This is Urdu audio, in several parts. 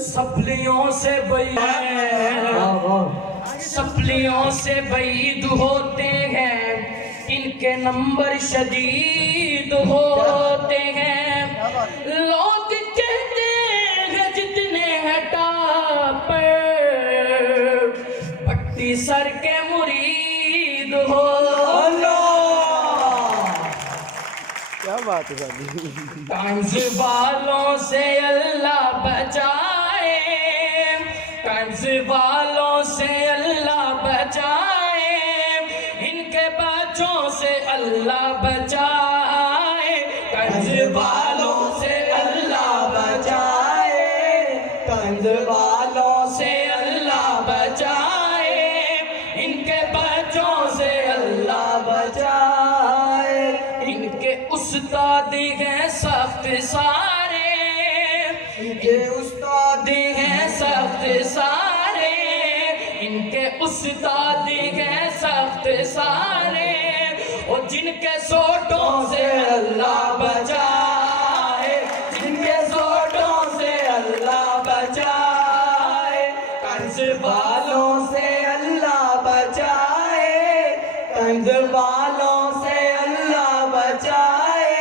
سپلیوں سے بعید ہوتے ہیں، ان کے نمبر شدید ہوتے ہیں، لوگ کہتے ہیں جتنے ہیں ٹاپر پٹی سر کے مرید ہو۔ کیا بات ہے؟ طنز والوں سے اللہ بچائے، طنز والوں سے اللہ بچائے، ان کے بچوں سے اللہ بچائے، طنز والوں سے اللہ بچائے، طنز والوں سے اللہ بچائے، ان کے بچوں سے اللہ بچائے، ان کے استاد ہیں سخت سارے، ان کے استاد ہیں سخت سارے، ان کے استاد ہیں سخت سارے، اور جن کے سوٹوں سے اللہ بچائے، جن کے سوٹوں سے اللہ بچائے، طنز والوں سے اللہ بچائے، طنز والوں سے اللہ بچائے،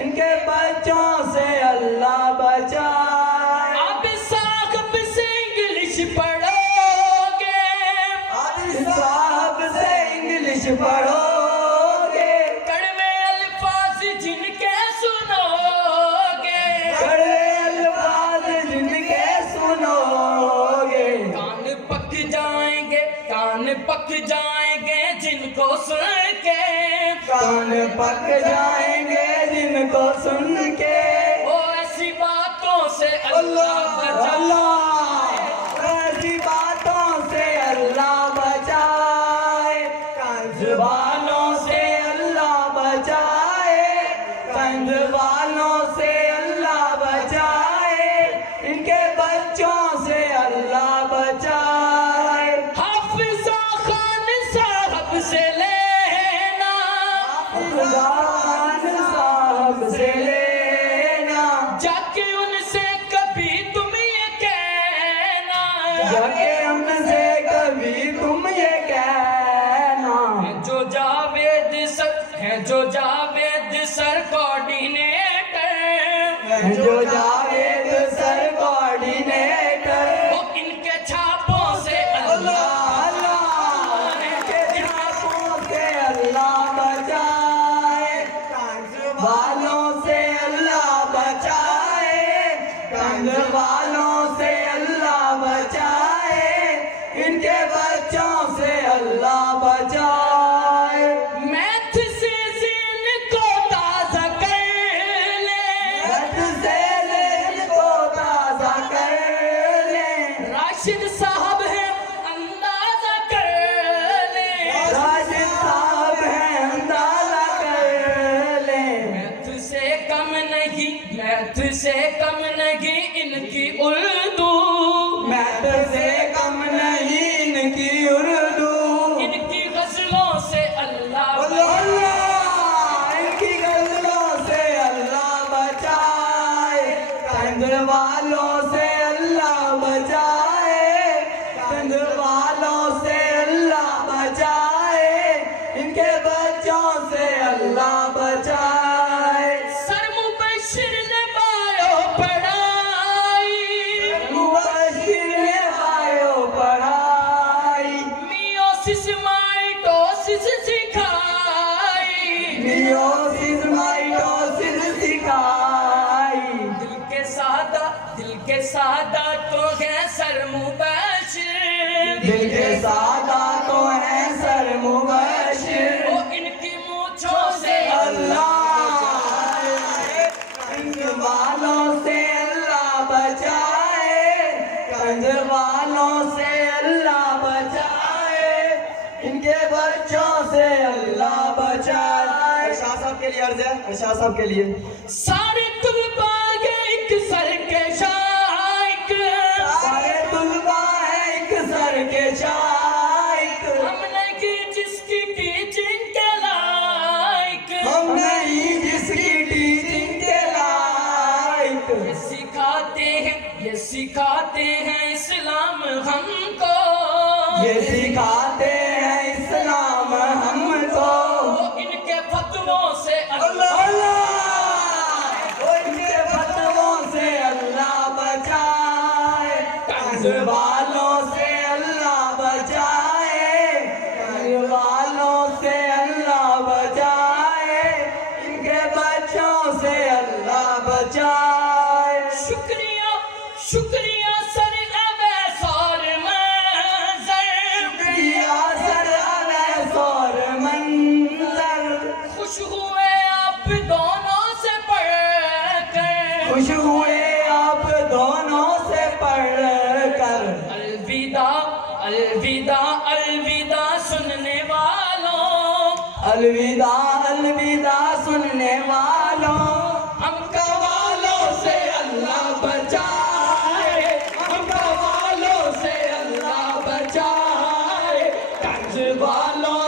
ان کے بچوں سے اللہ بچائے۔ آپ صاحب سے انگلش پڑھو گے، آپ صاحب سے انگلش پڑھو گے، کڑوے الفاظ جن کے سنو گے، کڑوے الفاظ جن کے سنو گے، کان پک جائیں گے، کان پک جائیں گے جن کو سن کے، کان پک جائیں گے جن کو سن کے، او ایسی باتوں سے اللہ بچائے، ایسی باتوں سے اللہ بچائے، طنز والوں سے اللہ بچائے، طنز والوں سے اللہ بچائے، ان کے بچوں سے اللہ بچائے۔ حافظہ خان صاحب سے لینا، حافظہ خان صاحب سے لینا، جا کے ان سے کبھی تم یہ کہنا، جا کے ان سے کبھی تم یہ کہنا، جو جاوید سر ہیں، جو جاوید سر کوارڈینیٹر، جو جاوید سر کوارڈینیٹر، وہ ان کے چھاپوں سے اللہ، ان کے چھاپوں سے اللہ بچائے، طنز والوں سے اللہ بچائے، طنز والوں سے اللہ بچائے، ان کے بچوں سے اللہ بچائے۔ میتھ سے ذہن کو تازہ کر لیں، میتھ سے ذہن کو تازہ کر لیں، راشد صاحب ہیں اندازہ کر لیں، راشد صاحب ہیں اندازہ کر لیں، میتھ سے کم نہیں، میتھ سے کم نہیں ان کی اردو، میتھ سے کم نہیں ان کی اردو، ان کی غزلوں سے اللہ بچائے، ان کی غزلوں سے اللہ بچائے، طنز والوں سے اللہ بچائے، طنز والوں سے اللہ بچائے، ان کے بچوں سے اللہ بچائے۔ سر مبشر نے بایو پڑھائی، مبشر نے بایو پڑھائی، میوسس مائٹوسس سکھائی، میوسس مائٹوسس سکھائی، دل کے سادہ، دل کے سادہ تو ہیں سر مبشر، دل کے سادہ تو ہیں سر مبشر، وہ ان کی مونچھوں کے لیے عرض ہے ارشاد صاحب کے لیے سارے طلبا ایک سر کے شائق، سارے طلبا ایک سر کے شائق، ہم نہیں جس کی ٹیچنگ کے لائق، ہم نہیں جس کی ٹیچنگ کے لائق، یہ سکھاتے ہیں اسلام ہم کو، یہ سکھاتے ہیں اسلام ہم کو، ان کے فتووں سے اللہ اللہ ان کے فتووں سے اللہ بچائے، طنز والوں سے اللہ بچائے، طنز والوں سے اللہ بچائے، ان کے بچوں سے اللہ بچائے۔ شکریہ سر اویس اور منظر، شکریہ سر اویس اور منظر، خوش ہوئے آپ دونوں سے پڑھ کر، خوش ہوئے آپ دونوں سے پڑھ کر، الوداع الوداع الوداع سننے والوں، الوداع الوداع سننے والوں، ہم قوالوں سے اللہ بچائے، ہم قوالوں سے اللہ بچائے، طنز والوں